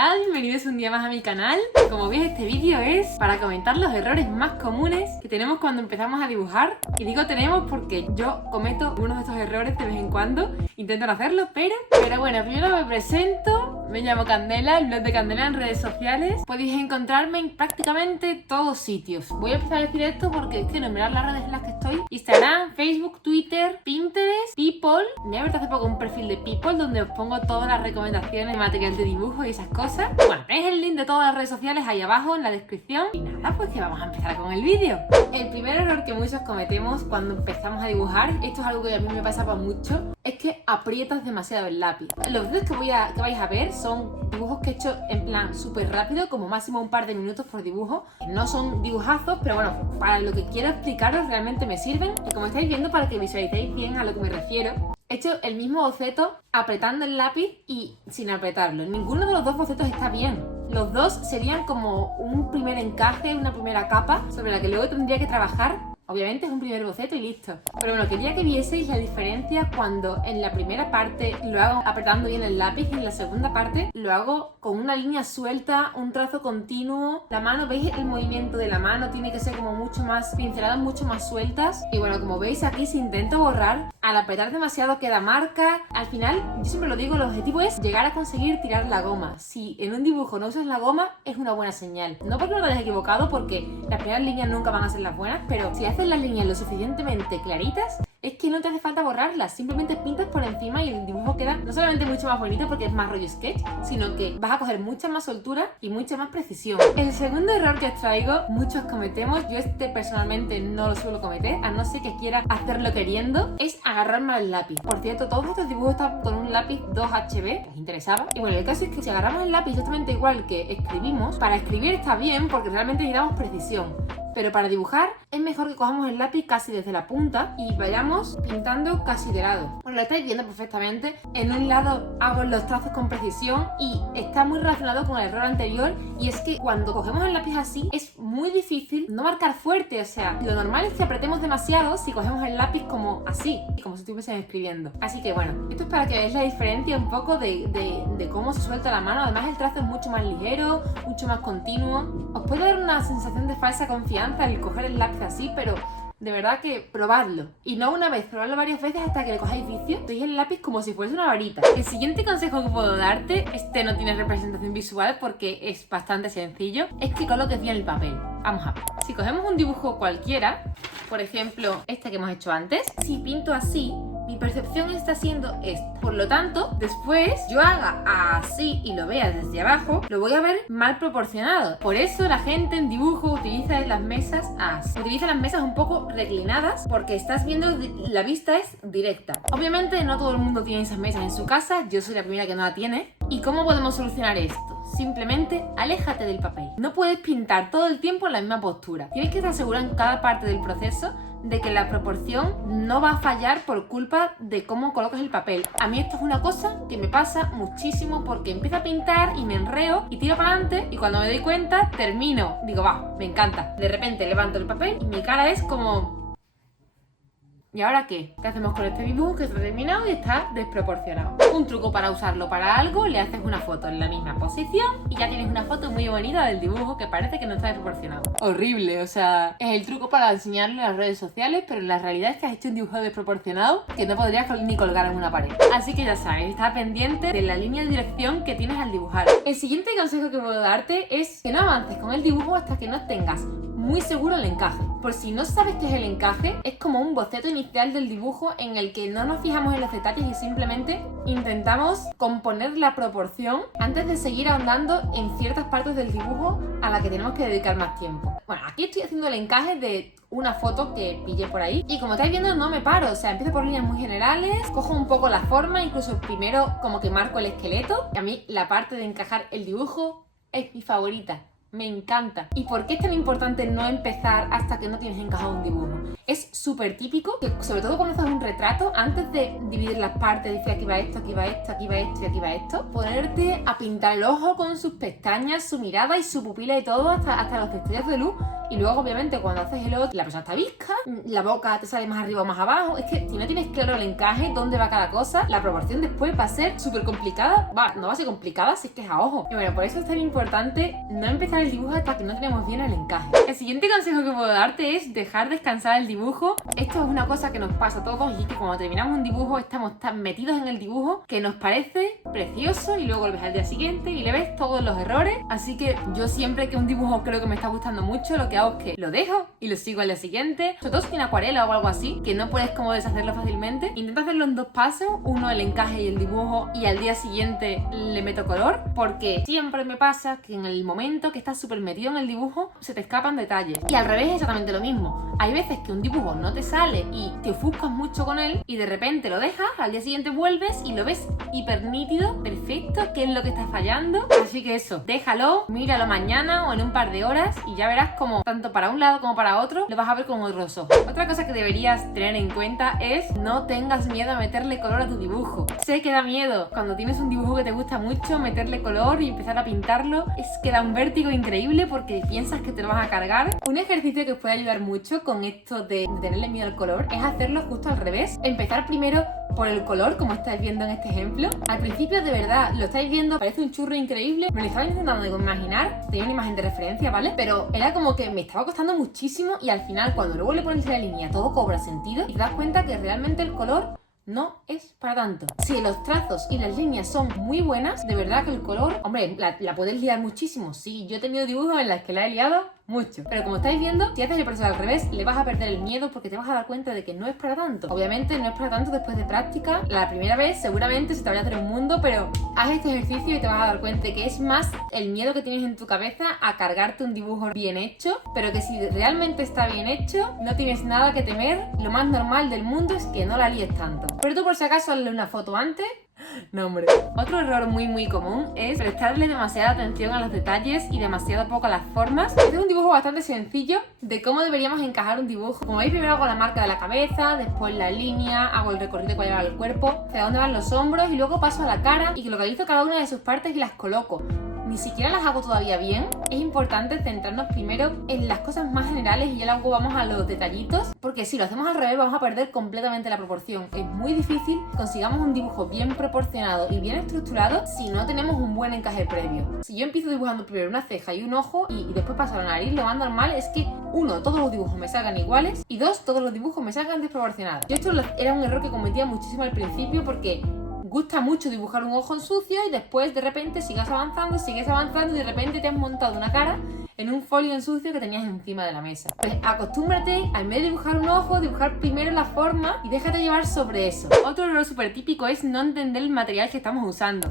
Hola, bienvenidos un día más a mi canal. Como veis, este vídeo es para comentar los errores más comunes que tenemos cuando empezamos a dibujar. Y digo tenemos porque yo cometo uno de estos errores de vez en cuando. Intento no hacerlo, pero bueno, primero me presento. Me llamo Candela, el blog de Candela en redes sociales. Podéis encontrarme en prácticamente todos sitios. Voy a empezar a decir esto porque es que enumerar las redes en las que estoy: Instagram, Facebook, Twitter, Pinterest, People. Me he abierto hace poco un perfil de People donde os pongo todas las recomendaciones de material de dibujo y esas cosas. Bueno, tenéis el link de todas las redes sociales ahí abajo en la descripción. Y nada, pues que vamos a empezar con el vídeo. El primer error que muchos cometemos cuando empezamos a dibujar, esto es algo que a mí me pasaba mucho, es que aprietas demasiado el lápiz. Los vídeos que vais a ver son dibujos que he hecho en plan súper rápido, como máximo un par de minutos por dibujo. No son dibujazos, pero bueno, para lo que quiero explicaros realmente me sirven. Y como estáis viendo, para que visualicéis bien a lo que me refiero, he hecho el mismo boceto apretando el lápiz y sin apretarlo. Ninguno de los dos bocetos está bien. Los dos serían como un primer encaje, una primera capa sobre la que luego tendría que trabajar. Obviamente es un primer boceto y listo. Pero bueno, quería que vieseis la diferencia cuando en la primera parte lo hago apretando bien el lápiz y en la segunda parte lo hago con una línea suelta, un trazo continuo. La mano, ¿veis el movimiento de la mano? Tiene que ser como mucho más pinceladas, mucho más sueltas. Y bueno, como veis aquí, si intento borrar, al apretar demasiado queda marca. Al final, yo siempre lo digo, el objetivo es llegar a conseguir tirar la goma. Si en un dibujo no usas la goma, es una buena señal. No porque no te hayas equivocado, porque las primeras líneas nunca van a ser las buenas, pero si haces las líneas lo suficientemente claritas, es que no te hace falta borrarlas, simplemente pintas por encima y el dibujo queda no solamente mucho más bonito porque es más rollo sketch, sino que vas a coger mucha más soltura y mucha más precisión. El segundo error que os traigo, muchos cometemos, yo personalmente no lo suelo cometer, a no ser que quiera hacerlo queriendo, es agarrar mal el lápiz. Por cierto, todos estos dibujos están con un lápiz 2HB, os interesaba. Y bueno, el caso es que si agarramos el lápiz exactamente igual que escribimos, para escribir está bien porque realmente necesitamos precisión. Pero para dibujar es mejor que cojamos el lápiz casi desde la punta y vayamos pintando casi de lado. Bueno, lo estáis viendo perfectamente. En un lado hago los trazos con precisión y está muy relacionado con el error anterior, y es que cuando cogemos el lápiz así es muy difícil no marcar fuerte. O sea, lo normal es que apretemos demasiado si cogemos el lápiz como así, como si estuviesen escribiendo. Así que bueno, esto es para que veáis la diferencia un poco de cómo se suelta la mano. Además el trazo es mucho más ligero, mucho más continuo. Os puede dar una sensación de falsa confianza el coger el lápiz así, pero de verdad que probadlo. Y no una vez, probadlo varias veces hasta que le cojáis vicio. Tenéis el lápiz como si fuese una varita. El siguiente consejo que puedo darte, este no tiene representación visual porque es bastante sencillo, es que coloques bien el papel. Vamos a ver. Si cogemos un dibujo cualquiera, por ejemplo este que hemos hecho antes, si pinto así, mi percepción está siendo esta. Por lo tanto, después yo haga así y lo vea desde abajo, lo voy a ver mal proporcionado. Por eso la gente en dibujo utiliza las mesas así. Utiliza las mesas un poco reclinadas porque estás viendo, la vista es directa. Obviamente no todo el mundo tiene esas mesas en su casa, yo soy la primera que no la tiene. ¿Y cómo podemos solucionar esto? Simplemente aléjate del papel. No puedes pintar todo el tiempo en la misma postura. Tienes que estar segura en cada parte del proceso de que la proporción no va a fallar por culpa de cómo colocas el papel. A mí esto es una cosa que me pasa muchísimo porque empiezo a pintar y me enreo y tiro para adelante, y cuando me doy cuenta termino, digo va, me encanta. De repente levanto el papel y mi cara es como... ¿Y ahora qué? ¿Qué hacemos con este dibujo que está terminado y está desproporcionado? Un truco para usarlo para algo: le haces una foto en la misma posición y ya tienes una foto muy bonita del dibujo que parece que no está desproporcionado. Horrible, o sea, es el truco para enseñarlo en las redes sociales, pero la realidad es que has hecho un dibujo desproporcionado que no podrías ni colgar en una pared. Así que ya sabes, está pendiente de la línea de dirección que tienes al dibujar. El siguiente consejo que puedo darte es que no avances con el dibujo hasta que no tengas muy seguro el encaje. Por si no sabes qué es el encaje, es como un boceto inicial del dibujo en el que no nos fijamos en los detalles y simplemente intentamos componer la proporción antes de seguir ahondando en ciertas partes del dibujo a la que tenemos que dedicar más tiempo. Bueno, aquí estoy haciendo el encaje de una foto que pillé por ahí y como estáis viendo no me paro, o sea, empiezo por líneas muy generales, cojo un poco la forma, incluso primero como que marco el esqueleto. Y a mí la parte de encajar el dibujo es mi favorita. Me encanta. ¿Y por qué es tan importante no empezar hasta que no tienes encajado un dibujo? Es súper típico que, sobre todo cuando haces un retrato, antes de dividir las partes, decir aquí va esto, aquí va esto, aquí va esto y aquí va esto, ponerte a pintar el ojo con sus pestañas, su mirada y su pupila y todo, hasta los destellos de luz, y luego obviamente cuando haces el otro la persona está visca, la boca te sale más arriba o más abajo. Es que si no tienes claro el encaje, dónde va cada cosa, la proporción después va a ser súper complicada. No va a ser complicada si es que es a ojo. Y bueno, por eso es tan importante no empezar el dibujo hasta que no tenemos bien el encaje. El siguiente consejo que puedo darte es dejar descansar el dibujo. Esto es una cosa que nos pasa a todos, y es que cuando terminamos un dibujo estamos tan metidos en el dibujo que nos parece precioso y luego lo ves al día siguiente y le ves todos los errores. Así que yo siempre que un dibujo creo que me está gustando mucho, lo que hago es que lo dejo y lo sigo al día siguiente. Sobre todo si tiene acuarela o algo así, que no puedes como deshacerlo fácilmente. Intento hacerlo en 2 pasos, uno el encaje y el dibujo, y al día siguiente le meto color, porque siempre me pasa que en el momento que estás súper metido en el dibujo se te escapan detalles. Y al revés es exactamente lo mismo. Hay veces que un dibujo no te sale y te ofuscas mucho con él y de repente lo dejas, al día siguiente vuelves y lo ves hiper nítido, perfecto, qué es lo que está fallando. Así que eso, déjalo, míralo mañana o en un par de horas y ya verás como tanto para un lado como para otro lo vas a ver con otros ojos. Otra cosa que deberías tener en cuenta es no tengas miedo a meterle color a tu dibujo. Sé que da miedo cuando tienes un dibujo que te gusta mucho meterle color y empezar a pintarlo. Es que da un vértigo increíble porque piensas que te lo vas a cargar. Un ejercicio que os puede ayudar mucho con esto de tenerle miedo al color es hacerlo justo al revés. Empezar primero por el color, como estáis viendo en este ejemplo. Al principio, de verdad, lo estáis viendo, parece un churro increíble. Me lo estaba intentando imaginar, tenía una imagen de referencia, ¿vale? Pero era como que me estaba costando muchísimo y al final, cuando luego le pones la línea, todo cobra sentido y te das cuenta que realmente el color no es para tanto. Si los trazos y las líneas son muy buenas, de verdad que el color, hombre, la puedes liar muchísimo. Sí, yo he tenido dibujos en los que la he liado mucho. Pero como estáis viendo, si haces el proceso al revés, le vas a perder el miedo porque te vas a dar cuenta de que no es para tanto. Obviamente no es para tanto después de práctica. La primera vez seguramente se te vaya a hacer un mundo, pero haz este ejercicio y te vas a dar cuenta de que es más el miedo que tienes en tu cabeza a cargarte un dibujo bien hecho, pero que si realmente está bien hecho, no tienes nada que temer. Lo más normal del mundo es que no la líes tanto. Pero tú por si acaso hazle una foto antes. No, hombre. Otro error muy común es prestarle demasiada atención a los detalles y demasiado poco a las formas. Este es un dibujo bastante sencillo de cómo deberíamos encajar un dibujo. Como veis, primero hago la marca de la cabeza, después la línea, hago el recorrido que va a llevar el cuerpo, hacia dónde van los hombros y luego paso a la cara y localizo cada una de sus partes y las coloco. Ni siquiera las hago todavía bien. Es importante centrarnos primero en las cosas más generales y ya luego vamos a los detallitos, porque si lo hacemos al revés vamos a perder completamente la proporción. Es muy difícil que consigamos un dibujo bien proporcionado y bien estructurado si no tenemos un buen encaje previo. Si yo empiezo dibujando primero una ceja y un ojo y después paso a la nariz, lo más normal es que 1, todos los dibujos me salgan iguales y 2, todos los dibujos me salgan desproporcionados. Y esto era un error que cometía muchísimo al principio porque gusta mucho dibujar un ojo sucio y después de repente sigues avanzando y de repente te has montado una cara en un folio en sucio que tenías encima de la mesa. Pues acostúmbrate a, en vez de dibujar un ojo, dibujar primero la forma y déjate llevar sobre eso. Otro error súper típico es no entender el material que estamos usando.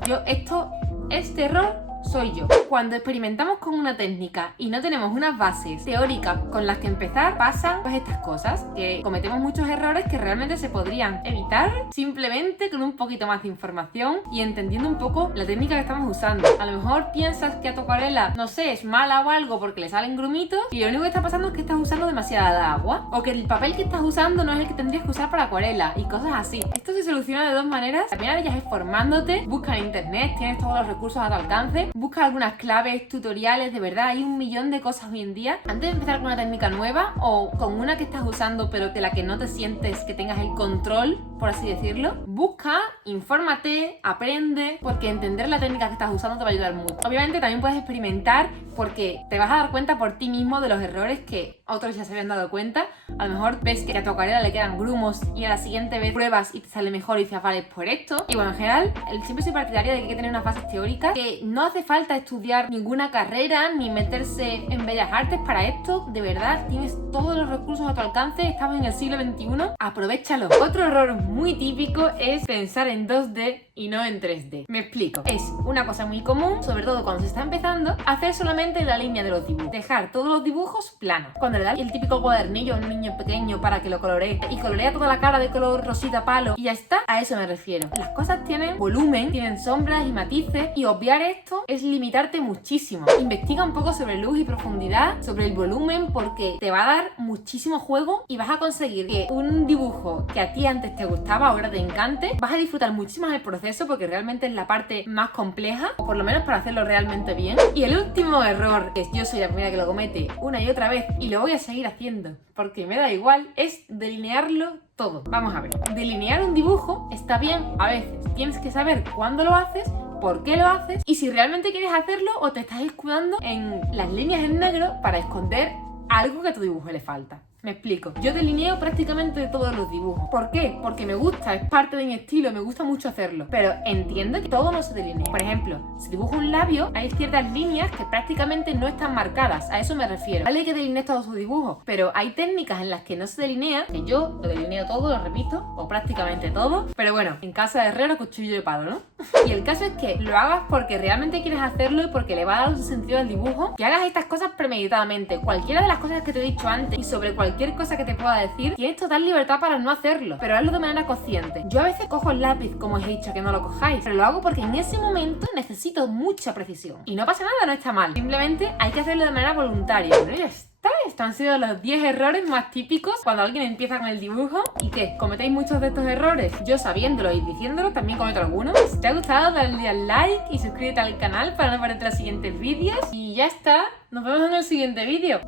Este error soy yo. Cuando experimentamos con una técnica y no tenemos unas bases teóricas con las que empezar, pasan pues estas cosas, que cometemos muchos errores que realmente se podrían evitar simplemente con un poquito más de información y entendiendo un poco la técnica que estamos usando. A lo mejor piensas que a tu acuarela, no sé, es mala o algo porque le salen grumitos y lo único que está pasando es que estás usando demasiada agua o que el papel que estás usando no es el que tendrías que usar para acuarela y cosas así. Esto se soluciona de 2 maneras. La primera de ellas es formándote, busca en internet, tienes todos los recursos a tu alcance, busca algunas claves, tutoriales, de verdad hay un millón de cosas hoy en día. Antes de empezar con una técnica nueva o con una que estás usando pero de la que no te sientes que tengas el control, por así decirlo, busca, infórmate, aprende, porque entender la técnica que estás usando te va a ayudar mucho. Obviamente también puedes experimentar porque te vas a dar cuenta por ti mismo de los errores que otros ya se habían dado cuenta. A lo mejor ves que a tu acuarela le quedan grumos y a la siguiente vez pruebas y te sale mejor y dices, vale, por esto. Y bueno, en general, siempre soy partidaria de que hay que tener unas bases teóricas, que no hace falta estudiar ninguna carrera ni meterse en bellas artes para esto. De verdad, tienes todos los recursos a tu alcance, estamos en el siglo XXI, aprovéchalo. Otro error muy típico es pensar en 2D y no en 3D. Me explico. Es una cosa muy común, sobre todo cuando se está empezando, hacer solamente la línea de los dibujos. Dejar todos los dibujos planos. Cuando le das el típico cuadernillo a un niño pequeño para que lo coloree y colorea toda la cara de color rosita palo y ya está, a eso me refiero. Las cosas tienen volumen, tienen sombras y matices y obviar esto es limitarte muchísimo. Investiga un poco sobre luz y profundidad, sobre el volumen, porque te va a dar muchísimo juego y vas a conseguir que un dibujo que a ti antes te gustaba ahora te encante. Vas a disfrutar muchísimo más el proceso proceso porque realmente es la parte más compleja, o por lo menos para hacerlo realmente bien. Y el último error, que yo soy la primera que lo comete una y otra vez y lo voy a seguir haciendo porque me da igual, es delinearlo todo. Vamos a ver, delinear un dibujo está bien a veces, tienes que saber cuándo lo haces, por qué lo haces y si realmente quieres hacerlo o te estás escudando en las líneas en negro para esconder algo que a tu dibujo le falta. Me explico. Yo delineo prácticamente todos los dibujos. ¿Por qué? Porque me gusta, es parte de mi estilo, me gusta mucho hacerlo. Pero entiendo que todo no se delinea. Por ejemplo, si dibujo un labio, hay ciertas líneas que prácticamente no están marcadas. A eso me refiero. Vale que delinees todo su dibujo, pero hay técnicas en las que no se delinea, que yo lo delineo todo, lo repito, o prácticamente todo. Pero bueno, en casa de herrero, cuchillo de palo, ¿no? Y el caso es que lo hagas porque realmente quieres hacerlo y porque le va a dar un sentido al dibujo. Que hagas estas cosas premeditadamente. Cualquiera de las cosas que te he dicho antes y sobre cualquier cosa que te pueda decir, tienes total libertad para no hacerlo, pero hazlo de manera consciente. Yo a veces cojo el lápiz, como os he dicho que no lo cojáis, pero lo hago porque en ese momento necesito mucha precisión. Y no pasa nada, no está mal. Simplemente hay que hacerlo de manera voluntaria. Pero ya está. Estos han sido los 10 errores más típicos cuando alguien empieza con el dibujo. ¿Y qué? ¿Cometéis muchos de estos errores? Yo sabiéndolo y diciéndolo también cometo algunos. Si te ha gustado, dale al like y suscríbete al canal para no perderte los siguientes vídeos. Y ya está. Nos vemos en el siguiente vídeo.